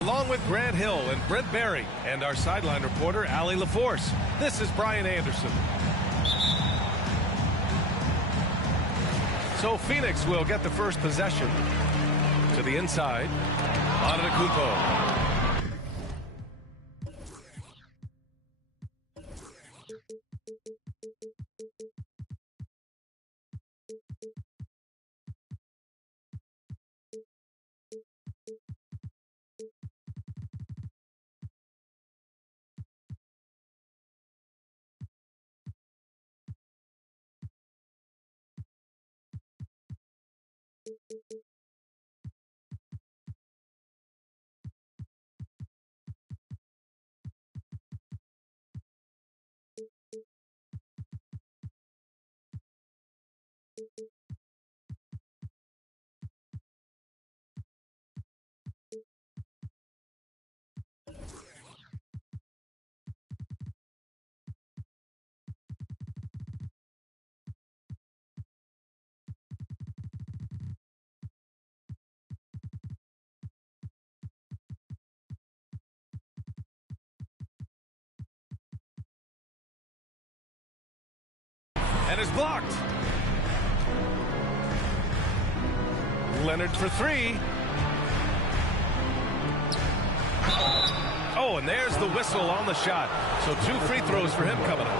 Along with Grant Hill and Brent Barry and our sideline reporter, Allie LaForce, this is Brian Anderson. So Phoenix will get the first possession to the inside. Antetokounmpo. And is blocked. Leonard for three. Oh, and there's the whistle on the shot. So 2 free throws for him coming up.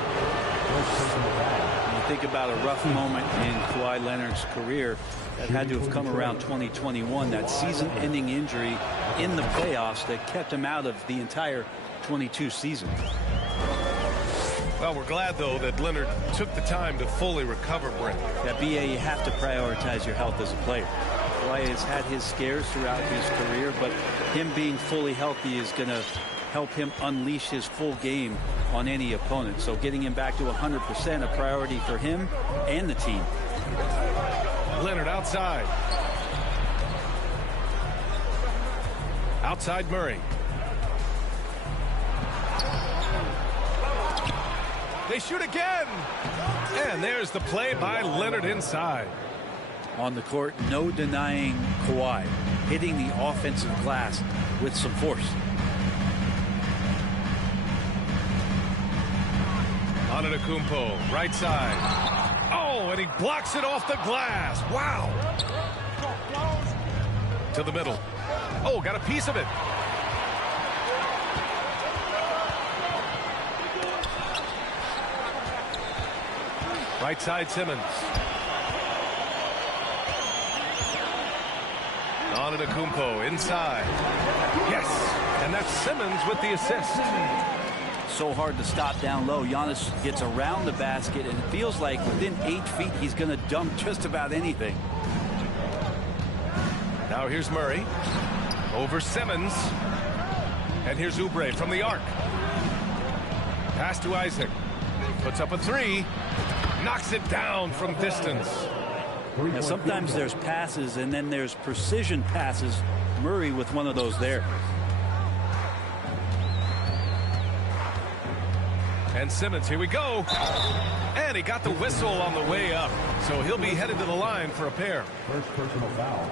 When you think about a rough moment in Kawhi Leonard's career, that had to have come around 2021, that season-ending injury in the playoffs that kept him out of the entire 22 season. Well, we're glad, though, that Leonard took the time to fully recover, Brent. Yeah, B.A., you have to prioritize your health as a player. Kawhi has had his scares throughout his career, but him being fully healthy is going to help him unleash his full game on any opponent. So getting him back to 100%, a priority for him and the team. Leonard outside. Outside Murray. They shoot again. And there's the play by Leonard inside. On the court, no denying Kawhi hitting the offensive glass with some force. Antetokounmpo, right side. Oh, and he blocks it off the glass. Wow. To the middle. Oh, got a piece of it. Right side Simmons. Antetokounmpo inside. Yes, and that's Simmons with the assist. So hard to stop down low. Giannis gets around the basket, and it feels like within 8 feet he's going to dunk just about anything. Now here's Murray. Over Simmons. And here's Oubre from the arc. Pass to Isaac. Puts up a three. Knocks it down from distance. Now, sometimes there's passes and then there's precision passes. Murray with one of those there. And Simmons, here we go. And he got the whistle on the way up. So he'll be headed to the line for a pair. First personal foul.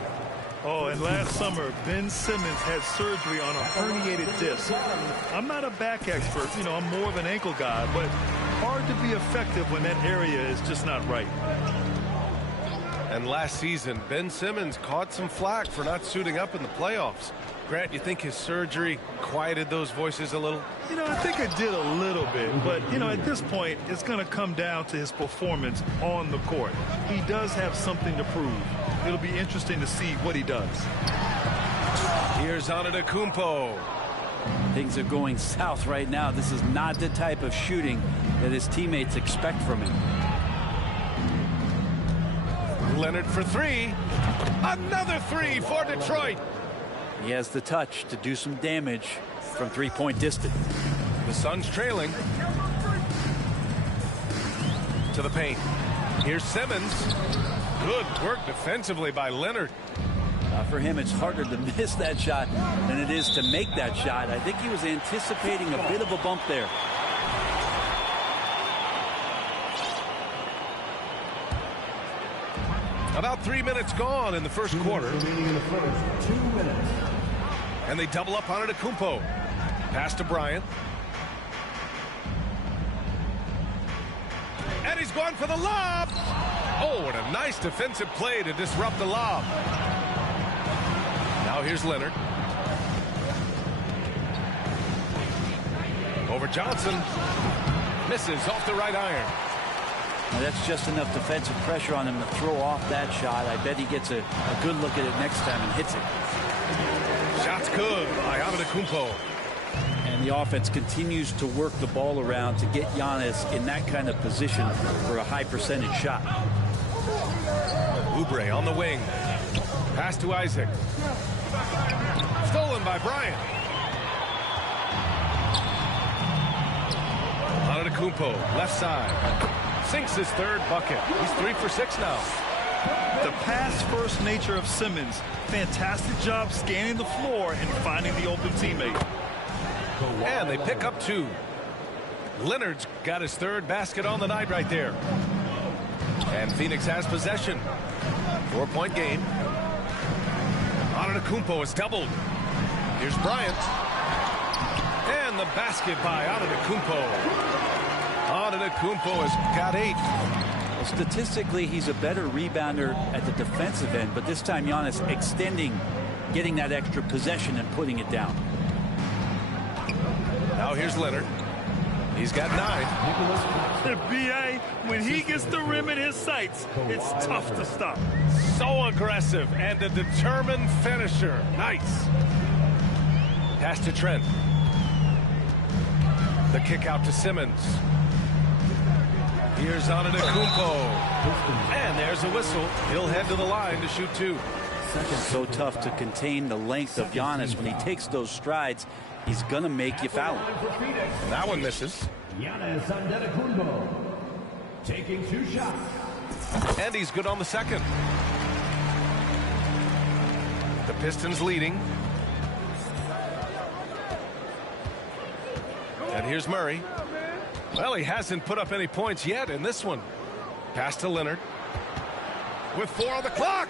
Oh, and last summer, Ben Simmons had surgery on a herniated disc. I'm not a back expert, you know, I'm more of an ankle guy, but hard to be effective when that area is just not right. And last season, Ben Simmons caught some flack for not suiting up in the playoffs. Grant, you think his surgery quieted those voices a little? You know, I think it did a little bit, but, you know, at this point, it's going to come down to his performance on the court. He does have something to prove. It'll be interesting to see what he does. Here's Antetokounmpo. Things are going south right now. This is not the type of shooting that his teammates expect from him. Leonard for three. Another three for Detroit. He has the touch to do some damage from three-point distance. The Suns trailing. To the paint. Here's Simmons. Good work defensively by Leonard. For him, it's harder to miss that shot than it is to make that shot. I think he was anticipating a bit of a bump there. About 3 minutes gone in the first quarter. And they double up on Antetokounmpo. Pass to Bryant. And he's going for the lob. Oh, what a nice defensive play to disrupt the lob. Now here's Leonard. Over Johnson. Misses off the right iron. Now that's just enough defensive pressure on him to throw off that shot. I bet he gets a good look at it next time and hits it. Shot's good by Antetokounmpo. And the offense continues to work the ball around to get Giannis in that kind of position for a high percentage shot. Oubre on the wing. Pass to Isaac. Stolen by Bryant. Antetokounmpo, left side. Sinks his third bucket. He's 3 for 6 now. The pass-first nature of Simmons. Fantastic job scanning the floor and finding the open teammate. And they pick up 2. Leonard's got his third basket on the night right there. And Phoenix has possession. 4-point game. Antetokounmpo is doubled. Here's Bryant. And the basket by Antetokounmpo. Antetokounmpo has got 8. Well, statistically, he's a better rebounder at the defensive end, but this time Giannis extending, getting that extra possession and putting it down. Now here's Leonard. He's got 9. The BA, when he gets the rim in his sights, it's tough to stop. So aggressive and a determined finisher. Nice. Pass to Trent. The kick out to Simmons. Here's Antetokounmpo. And there's a whistle. He'll head to the line to shoot 2. So tough to contain the length of Giannis. When he takes those strides, he's going to make you foul. That one misses. Giannis Antetokounmpo taking 2 shots. And he's good on the second. The Pistons leading. And here's Murray. Well, he hasn't put up any points yet in this one. Pass to Leonard. With 4 on the clock.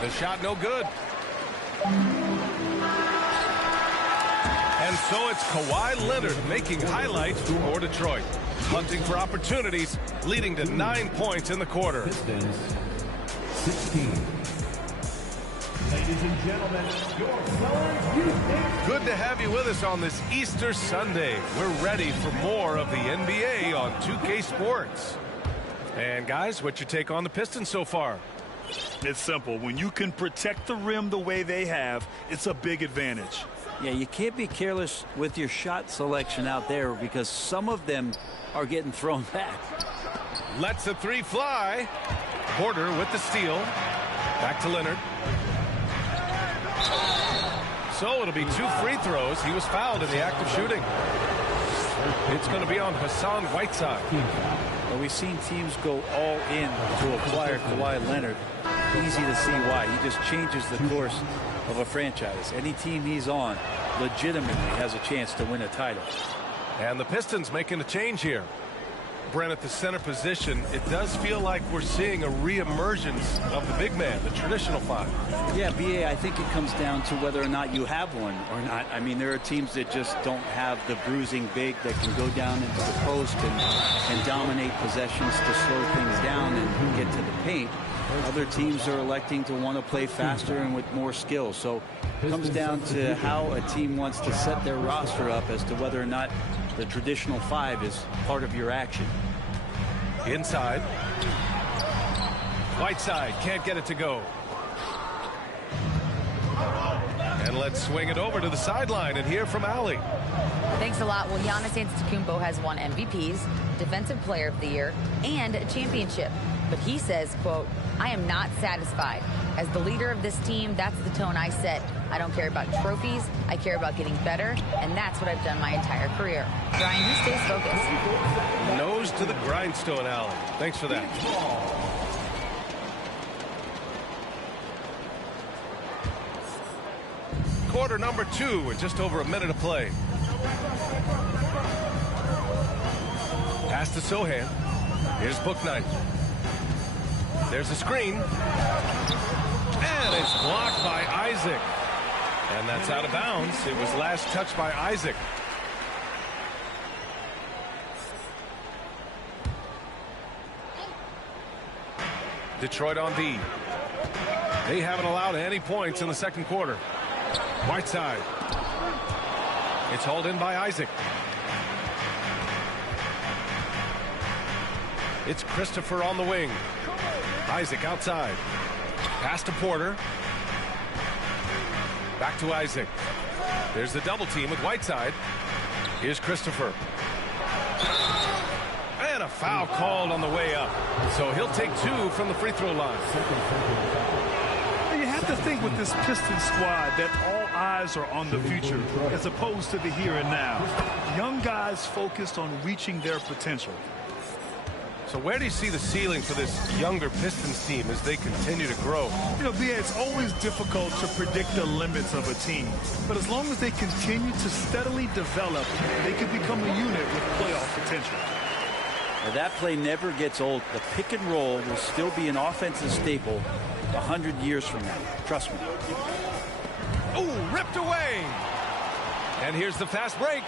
The shot no good. And so it's Kawhi Leonard making highlights for Detroit. Hunting for opportunities, leading to 9 points in the quarter. Pistons 16. Ladies and gentlemen, your Suns Youth. Good to have you with us on this Easter Sunday. We're ready for more of the NBA on 2K Sports. And guys, what's your take on the Pistons so far? It's simple. When you can protect the rim the way they have, it's a big advantage. Yeah, you can't be careless with your shot selection out there because some of them are getting thrown back. Lets a 3 fly. Porter with the steal. Back to Leonard. So it'll be 2 free throws. He was fouled in the act of shooting. It's going to be on Hassan Whiteside. Well, we've seen teams go all in to acquire Kawhi Leonard. Easy to see why. He just changes the course of a franchise. Any team he's on legitimately has a chance to win a title. And the Pistons making a change here. Brent, at the center position, it does feel like we're seeing a reemergence of the big man, the traditional 5. Yeah, BA, I think it comes down to whether or not you have one or not. I mean, there are teams that just don't have the bruising big that can go down into the post and dominate possessions to slow things down and get to the paint. Other teams are electing to want to play faster and with more skill. So it comes down to how a team wants to set their roster up as to whether or not the traditional 5 is part of your action. Inside. Whiteside can't get it to go. And let's swing it over to the sideline and hear from Allie. Thanks a lot. Well, Giannis Antetokounmpo has won MVPs, Defensive Player of the Year, and a championship. But he says, quote, "I am not satisfied. As the leader of this team, that's the tone I set. I don't care about trophies. I care about getting better, and that's what I've done my entire career." Brian, he stays focused. Nose to the grindstone, Allie. Thanks for that. Quarter number 2 with just over a minute to play. Pass to Sohan. Here's Bouknight. There's a screen. And it's blocked by Isaac. And that's out of bounds. It was last touched by Isaac. Detroit on D. They haven't allowed any points in the second quarter. Whiteside. It's hauled in by Isaac. It's Christopher on the wing. Isaac outside. Pass to Porter. Back to Isaac. There's the double team with Whiteside. Here's Christopher. And a foul called on the way up. So he'll take 2 from the free throw line. You have to think with this Pistons squad that all eyes are on the future as opposed to the here and now. Young guys focused on reaching their potential. So where do you see the ceiling for this younger Pistons team as they continue to grow? You know, B.A., it's always difficult to predict the limits of a team. But as long as they continue to steadily develop, they can become a unit with playoff potential. Now, that play never gets old. The pick and roll will still be an offensive staple 100 years from now. Trust me. Ooh, ripped away. And here's the fast break.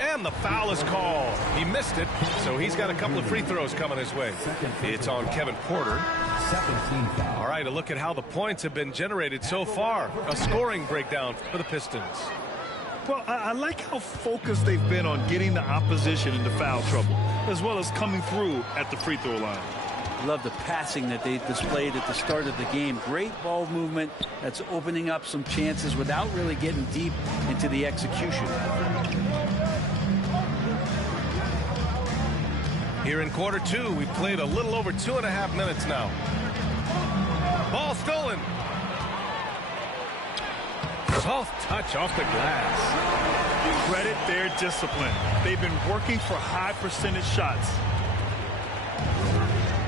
And the foul is called. He missed it, so he's got a couple of free throws coming his way. It's on Kevin Porter. All right, a look at how the points have been generated so far. A scoring breakdown for the Pistons. Well, I like how focused they've been on getting the opposition into foul trouble, as well as coming through at the free throw line. Love the passing that they displayed at the start of the game. Great ball movement that's opening up some chances without really getting deep into the execution. Here in quarter 2, we've played a little over 2.5 minutes now. Ball stolen. Soft touch off the glass. Credit their discipline. They've been working for high percentage shots.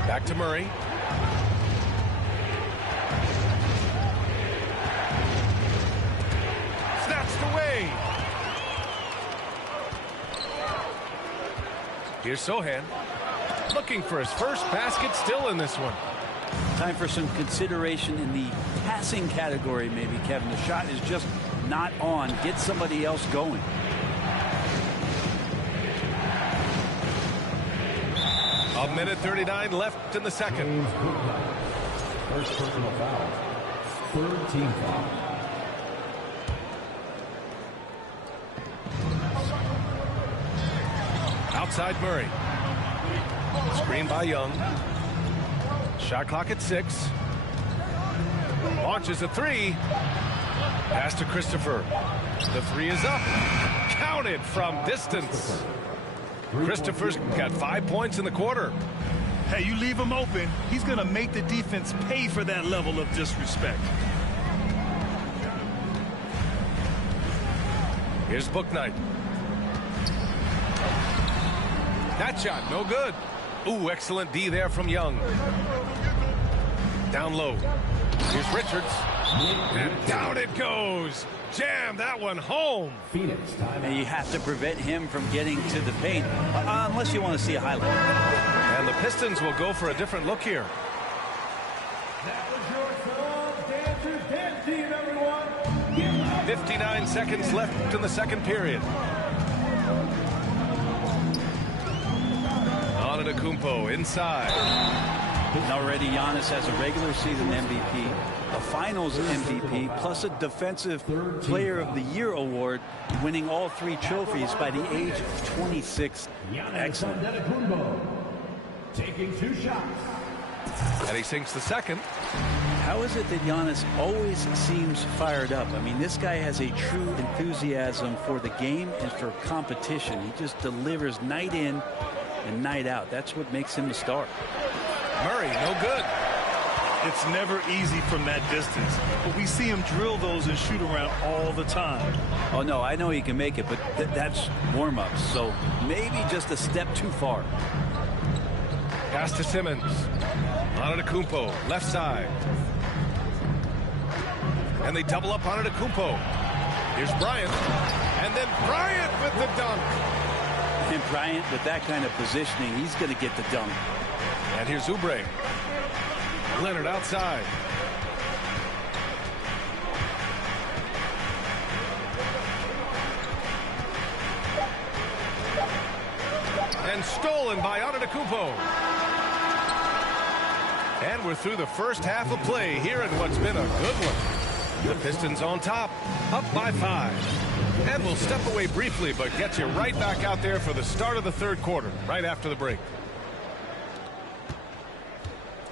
Back to Murray. Snatched away. Here's Sohan. Looking for his first basket, still in this one. Time for some consideration in the passing category, maybe, Kevin. The shot is just not on. Get somebody else going. A minute 39 left in the second. First personal foul. Third team foul. Outside Murray. Screen by Young. Shot clock at 6. Launches a 3. Pass to Christopher. The 3 is up. Counted from distance. Christopher's got 5 points in the quarter. Hey, you leave him open, he's going to make the defense pay for that level of disrespect. Here's Bouknight. That shot, no good. Ooh, excellent D there from Young. Down low. Here's Richards. And down it goes. Jam that one home. Phoenix time. And you have to prevent him from getting to the paint, unless you want to see a highlight. And the Pistons will go for a different look here. That was your song, Dancers Dance Team, everyone. 59 seconds left in the second period. Antetokounmpo inside. Already Giannis has a regular season MVP, a finals MVP, plus a defensive player of the year award, winning all 3 trophies by the age of 26. Excellent. Antetokounmpo taking 2 shots. And he sinks the second. How is it that Giannis always seems fired up? I mean, this guy has a true enthusiasm for the game and for competition. He just delivers night in and night out. That's what makes him a star. Murray, no good. It's never easy from that distance, but we see him drill those and shoot around all the time. Oh, no, I know he can make it, but that's warm-ups, so maybe just a step too far. Pass to Simmons. Antetokounmpo, left side. And they double up Antetokounmpo. Here's Bryant. And then Bryant with the dunk. Brian Bryant, with that kind of positioning, he's going to get the dunk. And here's Oubre. Leonard outside. And stolen by Antetokounmpo. And we're through the first half of play here in what's been a good one. The Pistons on top, up by 5. And we'll step away briefly, but get you right back out there for the start of the third quarter, right after the break.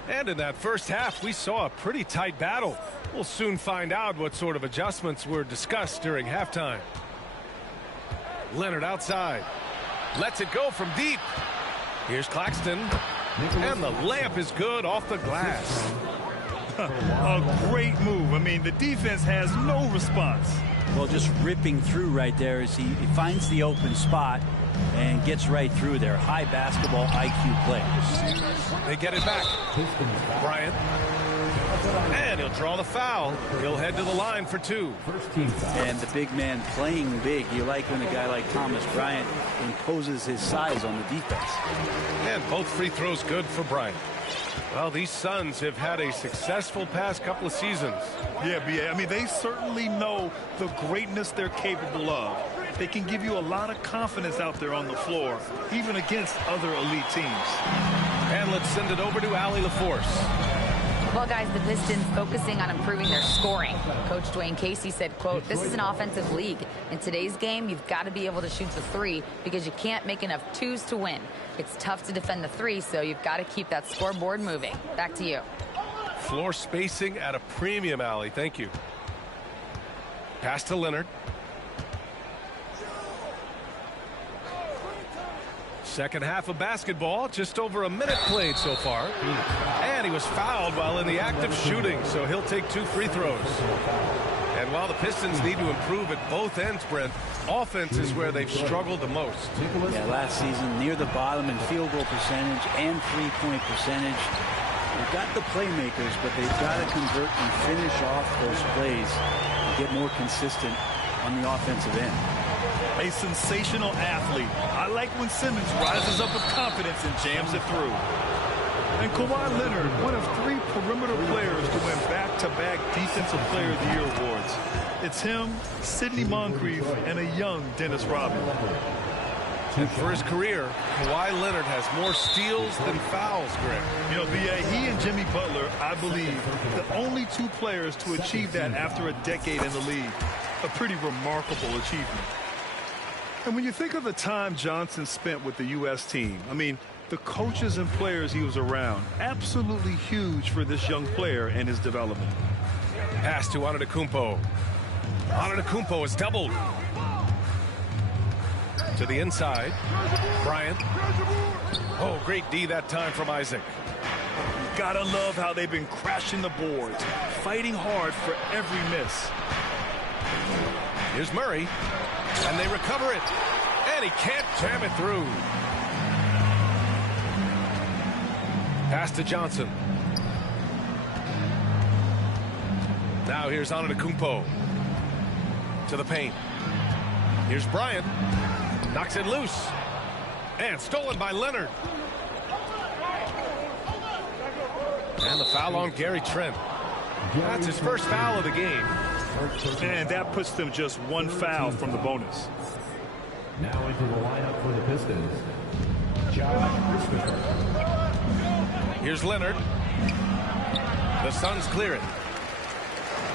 And in that first half, we saw a pretty tight battle. We'll soon find out what sort of adjustments were discussed during halftime. Leonard outside. Lets it go from deep. Here's Claxton. And the layup is good off the glass. A great move. I mean, the defense has no response. Well, just ripping through right there as he finds the open spot and gets right through there. High basketball IQ play. They get it back. Bryant. And he'll draw the foul. He'll head to the line for 2. And the big man playing big. You like when a guy like Thomas Bryant imposes his size on the defense. And both free throws good for Bryant. Well, these Suns have had a successful past couple of seasons. Yeah, B.A. I mean, they certainly know the greatness they're capable of. They can give you a lot of confidence out there on the floor, even against other elite teams. And let's send it over to Allie LaForce. Well, guys, the Pistons focusing on improving their scoring. Coach Dwayne Casey said, quote, "This is an offensive league. In today's game, you've got to be able to shoot the 3 because you can't make enough 2s to win. It's tough to defend the 3, so you've got to keep that scoreboard moving." Back to you. Floor spacing at a premium, Allie. Thank you. Pass to Leonard. Second half of basketball, just over a minute played so far. And he was fouled while in the act of shooting, so he'll take 2 free throws. And while the Pistons need to improve at both ends, Brent, offense is where they've struggled the most. Yeah, last season near the bottom in field goal percentage and three-point percentage. They've got the playmakers, but they've got to convert and finish off those plays and get more consistent on the offensive end. A sensational athlete. I like when Simmons rises up with confidence and jams it through. And Kawhi Leonard, one of 3 perimeter players to win back-to-back Defensive Player of the Year awards. It's him, Sidney Moncrief, and a young Dennis Rodman. And for his career, Kawhi Leonard has more steals than fouls, Greg. You know, B.A., he and Jimmy Butler, I believe, the only 2 players to achieve that after a decade in the league. A pretty remarkable achievement. And when you think of the time Johnson spent with the U.S. team, I mean, the coaches and players he was around, absolutely huge for this young player and his development. Pass to Antetokounmpo. Antetokounmpo is doubled. To the inside. Bryant. Oh, great D that time from Isaac. You gotta love how they've been crashing the boards, fighting hard for every miss. Here's Murray. And they recover it. And he can't jam it through. Pass to Johnson. Now here's Antetokounmpo. To the paint. Here's Bryant. Knocks it loose. And stolen by Leonard. And the foul on Gary Trent. That's his first foul of the game. And that puts them just 1 foul from the bonus. Now into the lineup for the Pistons, Josh Christopher. Here's Leonard. The Suns clear it.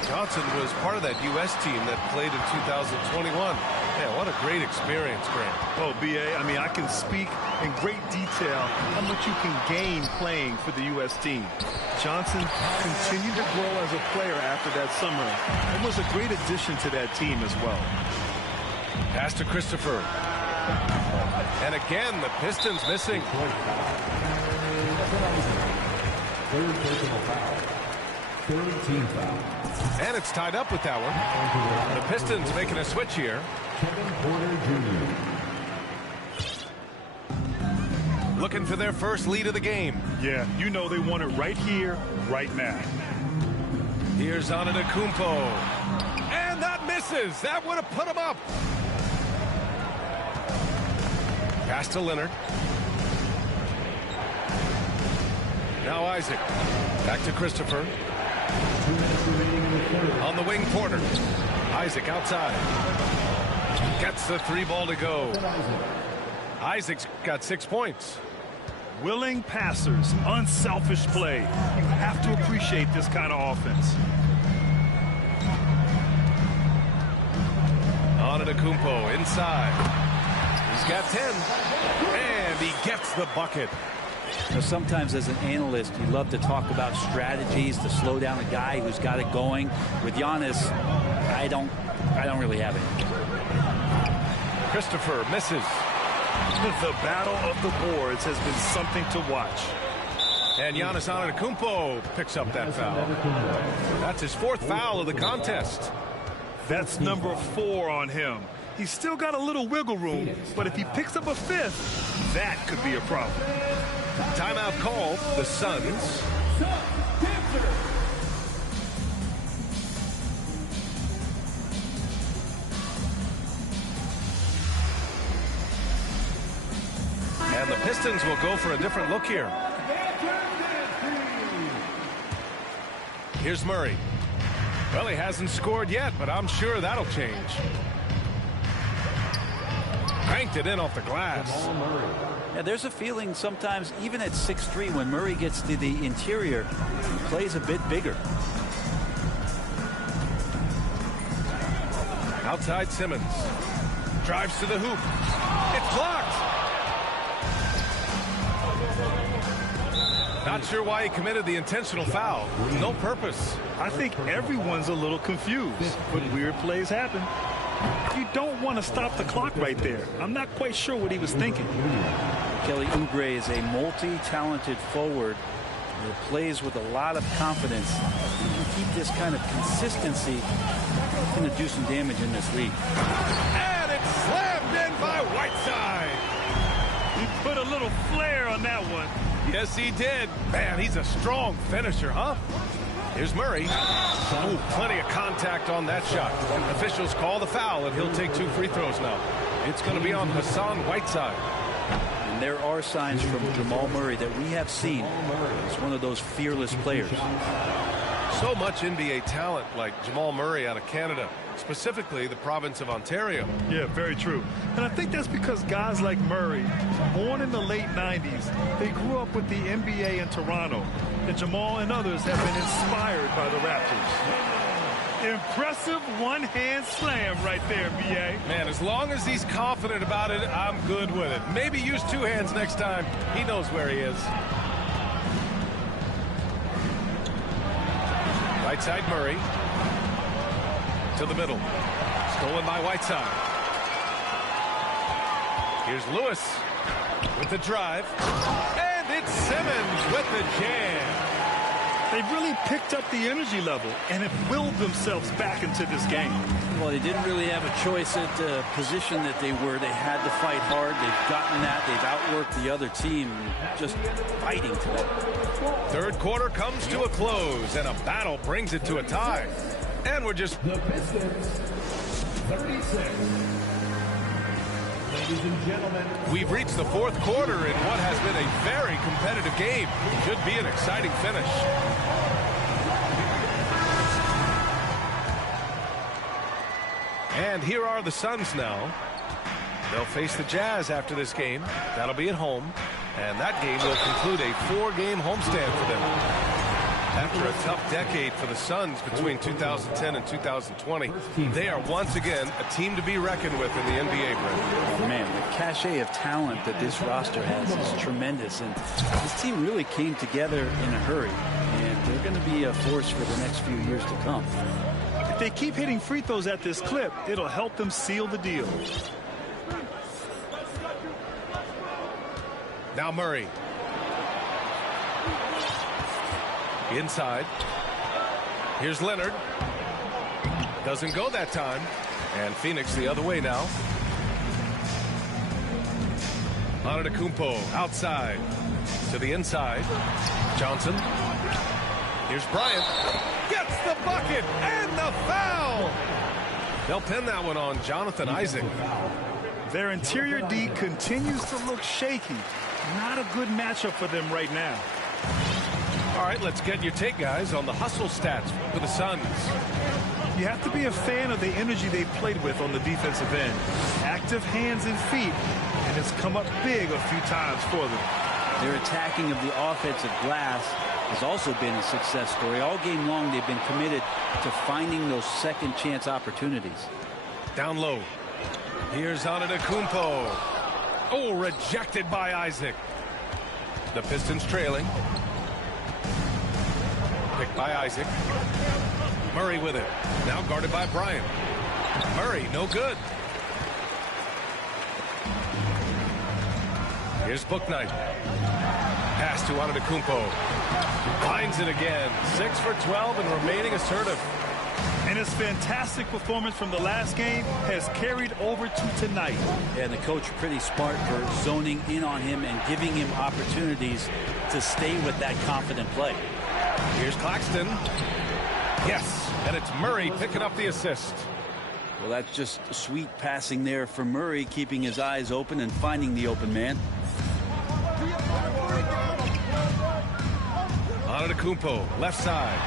Johnson was part of that U.S. team that played in 2021. Yeah, what a great experience, Grant. Oh, B.A., I mean, I can speak in great detail how much you can gain playing for the U.S. team. Johnson continued to grow as a player after that summer and was a great addition to that team as well. Pass to Christopher. And again, the Pistons missing. Third personal foul. Third team foul. And it's tied up with that one. The Pistons making a switch here. Kevin Porter Jr. Looking for their first lead of the game. Yeah, you know they want it right here, right now. Here's Antetokounmpo. And that misses. That would have put him up. Pass to Leonard. Now Isaac. Back to Christopher. 2 minutes remaining in the third. On the wing, Porter. Isaac outside. Gets the 3 ball to go. Isaac's got 6 points. Willing passers, unselfish play. You have to appreciate this kind of offense. Antetokounmpo inside. He's got 10. And he gets the bucket. Now, sometimes as an analyst, you love to talk about strategies to slow down a guy who's got it going. With Giannis, I don't really have it. Christopher misses. The battle of the boards has been something to watch. And Giannis Antetokounmpo picks up that foul. That's his 4th foul of the contest. That's number 4 on him. He's still got a little wiggle room, but if he picks up a 5th, that could be a problem. Timeout called. The Suns. And the Pistons will go for a different look here. Here's Murray. Well, he hasn't scored yet, but I'm sure that'll change. Banked it in off the glass. Yeah, there's a feeling sometimes, even at 6'3", when Murray gets to the interior, he plays a bit bigger. Outside Simmons. Drives to the hoop. It's blocked. Not sure why he committed the intentional foul. No purpose. I think everyone's a little confused, but weird plays happen. You don't want to stop the clock right there. I'm not quite sure what he was thinking. Kelly Oubre is a multi-talented forward that plays with a lot of confidence. If you can keep this kind of consistency, he's going to do some damage in this league. And it's slammed in by Whiteside. He put a little flair on that one. Yes, he did. Man, he's a strong finisher, huh? Here's Murray. Ooh, plenty of contact on that shot. Officials call the foul, and he'll take 2 free throws now. It's going to be on Hassan Whiteside. And there are signs from Jamal Murray that we have seen. He's one of those fearless players. So much NBA talent like Jamal Murray out of Canada, specifically the province of Ontario. Yeah, very true. And I think that's because guys like Murray, born in the late 90s, they grew up with the NBA in Toronto. And Jamal and others have been inspired by the Raptors. Impressive one-hand slam right there, B.A. Man, as long as he's confident about it, I'm good with it. Maybe use 2 hands next time. He knows where he is. Right side Murray. To the middle. Stolen by Whiteside. Here's Lewis with the drive. And it's Simmons with the jam. They've really picked up the energy level and have willed themselves back into this game. Well, they didn't really have a choice at the position that they were. They had to fight hard. They've gotten that. They've outworked the other team, just fighting today. 3rd quarter comes to a close, and a battle brings it to a tie. And we're just... The Pistons, 36. Ladies and gentlemen. We've reached the 4th quarter in what has been a very competitive game. Should be an exciting finish. And here are the Suns now. They'll face the Jazz after this game. That'll be at home. And that game will conclude a 4-game homestand for them. After a tough decade for the Suns between 2010 and 2020, they are once again a team to be reckoned with in the NBA, Brent. Man, the cachet of talent that this roster has is tremendous, and this team really came together in a hurry, and they're going to be a force for the next few years to come. If they keep hitting free throws at this clip, it'll help them seal the deal. Now Murray. Inside. Here's Leonard. Doesn't go that time. And Phoenix the other way now. Antetokounmpo outside to the inside. Johnson. Here's Bryant. Gets the bucket and the foul. They'll pin that one on Jonathan Isaac. Their interior D continues to look shaky. Not a good matchup for them right now. All right, let's get your take, guys, on the hustle stats for the Suns. You have to be a fan of the energy they've played with on the defensive end. Active hands and feet, and it's come up big a few times for them. Their attacking of the offensive glass has also been a success story. All game long, they've been committed to finding those second chance opportunities. Down low. Here's Antetokounmpo. Oh, rejected by Isaac. The Pistons trailing. Picked by Isaac. Murray with it. Now guarded by Bryant. Murray, no good. Here's Bouknight. Pass to Antetokounmpo. Finds it again. 6 for 12 and remaining assertive. And his fantastic performance from the last game has carried over to tonight. And the coach pretty smart for zoning in on him and giving him opportunities to stay with that confident play. Here's Claxton. Yes, and it's Murray picking up the assist. Well, that's just sweet passing there for Murray, keeping his eyes open and finding the open man. Antetokounmpo, left side.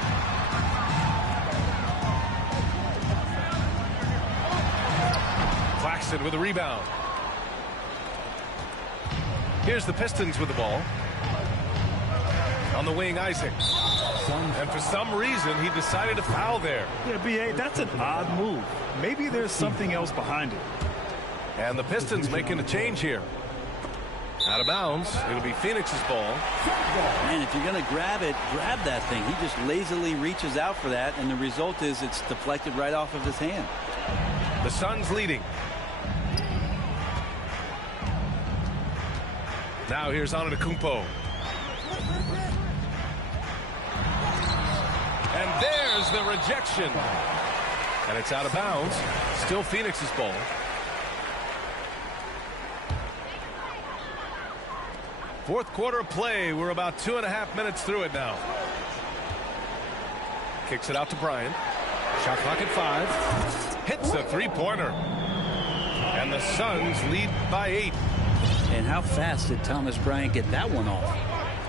Claxton with a rebound. Here's the Pistons with the ball. On the wing, Isaac. And for some reason, he decided to foul there. Yeah, B.A., that's an odd move. Maybe there's something else behind it. And the Pistons making a change here. Out of bounds. It'll be Phoenix's ball. Man, if you're going to grab it, grab that thing. He just lazily reaches out for that, and the result is it's deflected right off of his hand. The Suns leading. Now here's Antetokounmpo. And there's the rejection. And it's out of bounds. Still Phoenix's ball. Fourth quarter of play. We're about 2.5 minutes through it now. Kicks it out to Bryant. Shot clock at 5. Hits a three-pointer. And the Suns lead by 8. And how fast did Thomas Bryant get that one off?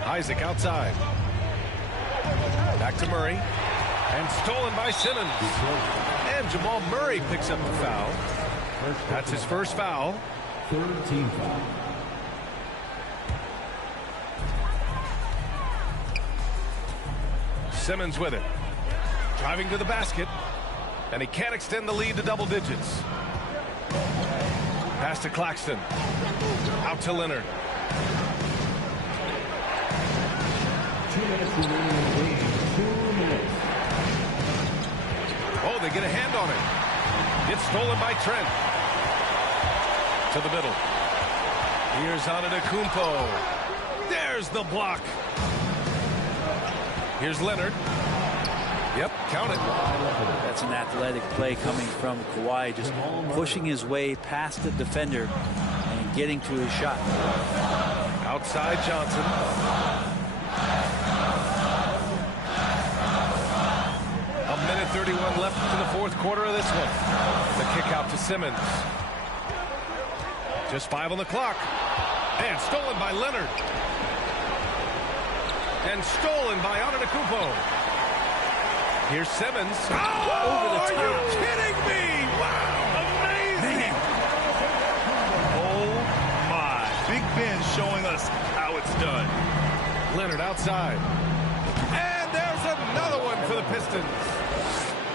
Isaac outside. Back to Murray. And stolen by Simmons. And Jamal Murray picks up the foul. That's his first foul. Third team foul. Simmons with it. Driving to the basket. And he can't extend the lead to double digits. Pass to Claxton. Out to Leonard. 2 minutes remaining in the game. 2 minutes. Oh, they get a hand on it. It's stolen by Trent. To the middle. Here's Antetokounmpo. There's the block. Here's Leonard. Yep, count it. That's an athletic play coming from Kawhi, just pushing his way past the defender and getting to his shot. Outside Johnson. A minute 31 left in the fourth quarter of this one. The kick out to Simmons. Just 5 on the clock. And stolen by Leonard. And stolen by Antetokounmpo. Here's Simmons. Oh, over the top. Are you kidding me? Wow. Amazing. Oh, my. Big Ben showing us how it's done. Leonard outside. And there's another one for the Pistons.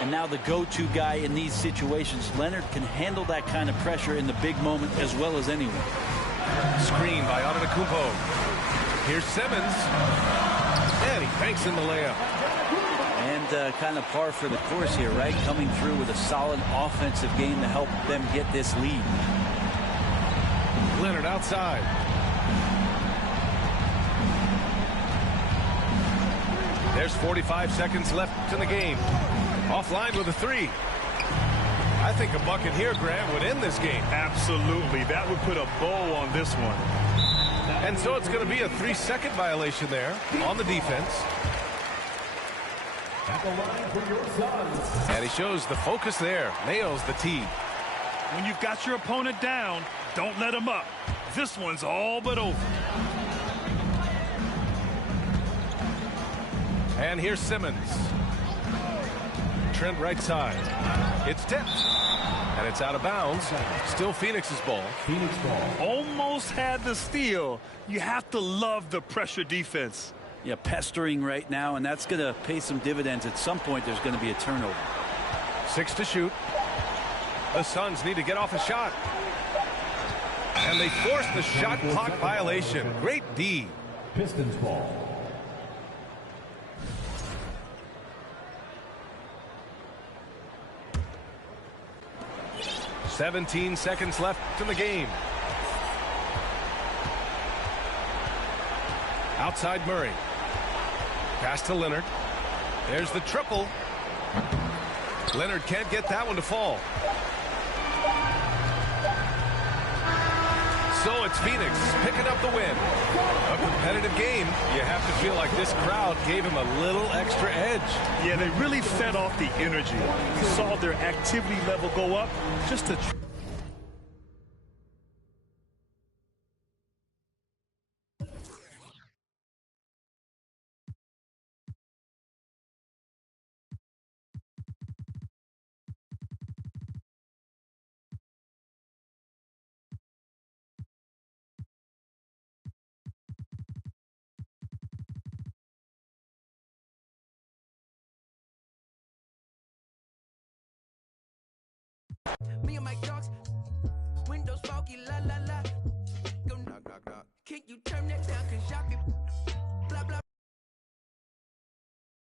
And now the go-to guy in these situations. Leonard can handle that kind of pressure in the big moment as well as anyone. Screen by Antetokounmpo. Here's Simmons. And he banks in the layup. And kind of par for the course here, right? Coming through with a solid offensive game to help them get this lead. Leonard outside. There's 45 seconds left in the game. Offline with a 3. I think a bucket here, Grant, would end this game. Absolutely. That would put a bow on this one. And so it's going to be a 3-second violation there on the defense. At the line for your Suns. And he shows the focus there. Nails the tee. When you've got your opponent down, Don't let him up. This one's all but over. And here's Simmons. Trent right side. It's tipped. And it's out of bounds. Still Phoenix's ball. Phoenix ball. Almost had the steal. You have to love the pressure defense. Yeah, pestering right now, and that's going to pay some dividends. At some point, there's going to be a turnover. 6 to shoot. The Suns need to get off a shot. And they force the shot clock violation. Great D. Pistons ball. "17 seconds left in the game. Outside Murray. Pass to Leonard. There's the triple. Leonard can't get that one to fall. So it's Phoenix picking up the win. A competitive game. You have to feel like this crowd gave him a little extra edge. Yeah, they really fed off the energy. You saw their activity level go up just to... Me and my dogs, windows foggy, la la la.